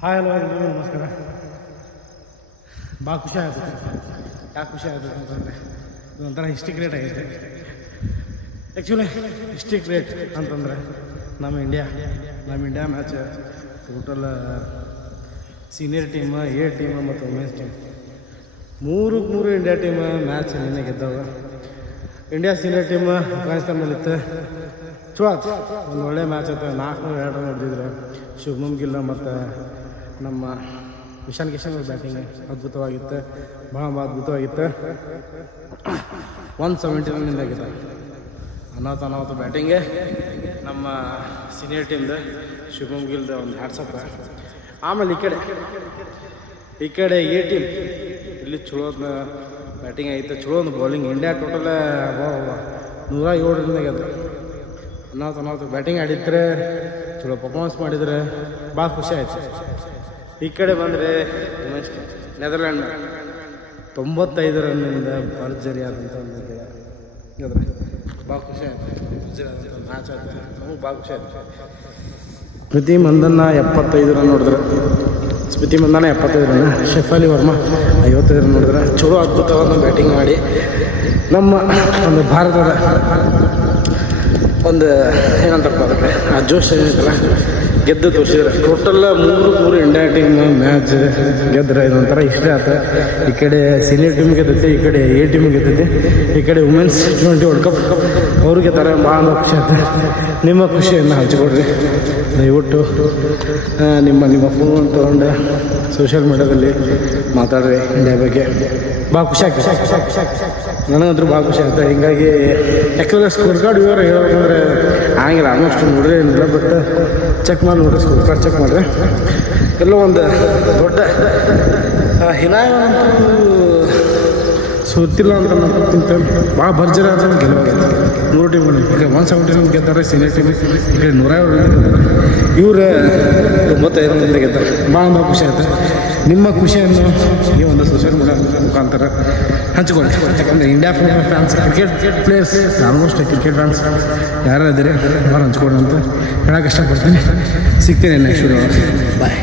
Hi hello ಎಲ್ಲರಿಗೂ ನಮಸ್ಕಾರ. ಭಾಳ ಖುಷಿ ಆಯಿತು. ಯಾಕೆ ಖುಷಿ ಆಯಿತು ಅಂತಂದರೆ ಇದೊಂಥರ ಹಿಸ್ಟ್ರಿ ಕ್ರಿಯೇಟ್ ಆಗೈತೆ. ಆ್ಯಕ್ಚುಲಿ ಹಿಸ್ಟ್ರಿ ಕ್ರಿಯೇಟ್ ಅಂತಂದರೆ ನಮ್ಮ India match total senior team, A team ಮತ್ತು ವುಮೆನ್ಸ್ ಟೀಮ್ ಮೂರು ಇಂಡಿಯಾ ಟೀಮ್ ಮ್ಯಾಚ್ ನಿನ್ನೆ ಗೆದ್ದವ. ಇಂಡಿಯಾ ಸೀನಿಯರ್ ಟೀಮ್ ಅಫ್ಘಾನಿಸ್ತಾನ್ ಮೇಲಿತ್ತು. ಚಲೋ ಆಯ್ತು, ಒಂದು ಒಳ್ಳೆ ಮ್ಯಾಚ್ ಆಯ್ತು. 402 ರನ್ ಹೊಡೆದಿದ್ರು. ಶುಭ್ಮನ್ ಗಿಲ್ ಮತ್ತು ನಮ್ಮ ಇಶಾನ್ ಕಿಶನ್ ಬ್ಯಾಟಿಂಗ್ ಅದ್ಭುತವಾಗಿತ್ತು, ಭಾಳ ಅದ್ಭುತವಾಗಿತ್ತು. 170 ರನ್ನಿಂದ ಆಗಿದೆ. ಅನಾಹುತ ಬ್ಯಾಟಿಂಗೆ ನಮ್ಮ ಸೀನಿಯರ್ ಟೀಮ್ದು ಶುಭ್ಮನ್ ಗಿಲ್ದು ಒಂದು ಹ್ಯಾಟ್ಸಪ್. ಆಮೇಲೆ ಈ ಕಡೆ ಎ ಟೀಮ್ ಇಲ್ಲಿ ಚಲೋ ಬ್ಯಾಟಿಂಗ್ ಆಗಿತ್ತು, ಚಲೋ ಒಂದು ಬೌಲಿಂಗ್. India total 107 ರನ್ನಿಂದ ಗೆದ್ರು. ಅನಾಹುತ ಬ್ಯಾಟಿಂಗ್ ಆಡಿದ್ರೆ, ಚಲೋ ಪರ್ಫಾರ್ಮೆನ್ಸ್ ಮಾಡಿದರೆ ಭಾಳ ಖುಷಿ ಆಯಿತು. ಈ ಕಡೆ ಬಂದರೆ ನೆದರ್ಲ್ಯಾಂಡ್ 95 ರನ್ನಿಂದ ಭರ್ಜರಿ ಆದಂಥ ಒಂದು ಗೆದ್ರೆ ಭಾಳ ಖುಷಿ ಆಯಿತು. ಮ್ಯಾಚ್ ಆಯ್ತು, ನಮಗೆ ಭಾಳ ಖುಷಿ ಆಯಿತು. ಸ್ಮೃತಿ ಮಂದನ್ನ 75 ರನ್ ನೋಡಿದ್ರೆ, 75 ರನ್. ಶಫಾಲಿ ವರ್ಮಾ 55 ರನ್ ನೋಡಿದ್ರೆ. ಚಲೋ ಅದ್ಭುತವಾದ ಬ್ಯಾಟಿಂಗ್ ಮಾಡಿ ನಮ್ಮ ಒಂದು ಭಾರತದ ಒಂದು ಏನಂತಪ್ಪ ಅದಕ್ಕೆ ಆ ಜೋಶ್ ಏನಿತ್ತಲ್ಲ ಗೆದ್ದು ತೋರಿಸಿದ್ರೆ. ಟೋಟಲ್ ಮೂರು ಇಂಡಿಯಾ ಟೀಮ್ ಮ್ಯಾಚ್ ಗೆದ್ರೆ ಇದೊಂಥರ ಇಷ್ಟ ಆಯ್ತು. ಈ ಕಡೆ ಸೀನಿಯರ್ ಟೀಮ್ ಗೆದ್ದೈತಿ, ಈ ಕಡೆ ಎ ಟೀಮ್ ಗೆದ್ದೈತಿ, ಈ ಕಡೆ ವುಮೆನ್ಸ್ T20 ವರ್ಲ್ಡ್ ಕಪ್ ಅವ್ರಿಗೆ ಥರ ಭಾಳ ಖುಷಿ ಆಯ್ತು. ನಿಮ್ಮ ಖುಷಿಯನ್ನು ಹಂಚಿಕೊಡ್ರಿ. ದಯವಿಟ್ಟು ನಿಮ್ಮ ಫೋನ್ ತೊಗೊಂಡು ಸೋಷಿಯಲ್ ಮೀಡಿಯಾದಲ್ಲಿ ಮಾತಾಡ್ರಿ ಇಂಡಿಯಾ ಬಗ್ಗೆ. ಭಾಳ ಖುಷಿ ಆಗ್ತದೆ. ನನಗಂತೂ ಭಾಳ ಖುಷಿ ಆಗುತ್ತೆ. ಹೀಗಾಗಿ ಯಾಕಂದರೆ ಸ್ಕೋರ್ ಕಾರ್ಡ್ ವಿವರ ಹೇಳ್ಬೇಕಂದ್ರೆ ಆಗಿಲ್ಲ, ಆಲ್ಮೋಸ್ಟ್ ನೋಡ್ರಿ ಏನಿಲ್ಲ. ಬಟ್ ಚೆಕ್ ಮಾಡಿ ನೋಡ್ರಿ, ಸ್ಕೋರ್ ಕಾರ್ಡ್ ಚೆಕ್ ಮಾಡಿರಿ. ಎಲ್ಲೋ ಒಂದು ದೊಡ್ಡ ಹಿನಾಯವಂತೂ ಸುತ್ತಿಲ್ಲ ಅಂತ ಅನ್ನೋಕ್ಕಿಂತ ಭಾಳ ಭರ್ಜರಿ ಆದ ಗೆಲುವಾಗೈತೆ. 3 ಟೀಮ್ಗಳು. ಈಗ 170 ರನ್ ಗೆದ್ದಾರೆ ಸೀನಿಯರ್ ಟೀಮ್, ಈ ಕಡೆ 150 ರನ್ ಗೆದ್ದಾರೆ. ಇವರು 95 ರನ್ನಿಂದ ಗೆದ್ದಾರೆ. ಭಾಳ ಖುಷಿ ಆಯಿತು. ನಿಮ್ಮ ಖುಷಿಯನ್ನು ಈ ಒಂದು ಸೋಷಿಯಲ್ ಮೀಡಿಯಾ ಮುಖಾಂತರ ಹಂಚಿಕೊಳ್ಳಿ. ಯಾಕಂದರೆ India fans, cricket players, almost cricket fans ಯಾರು ಇದ್ದೀರಿ ಭಾಳ ಹಂಚ್ಕೊಳ್ಳಿ ಅಂತ ಹೇಳೋಕೆ ಇಷ್ಟಪಡ್ತೀನಿ. ಸಿಗ್ತೀನಿ ನೆಕ್ಸ್ಟ್ ವಿಡಿಯೋ. ಬಾಯ್.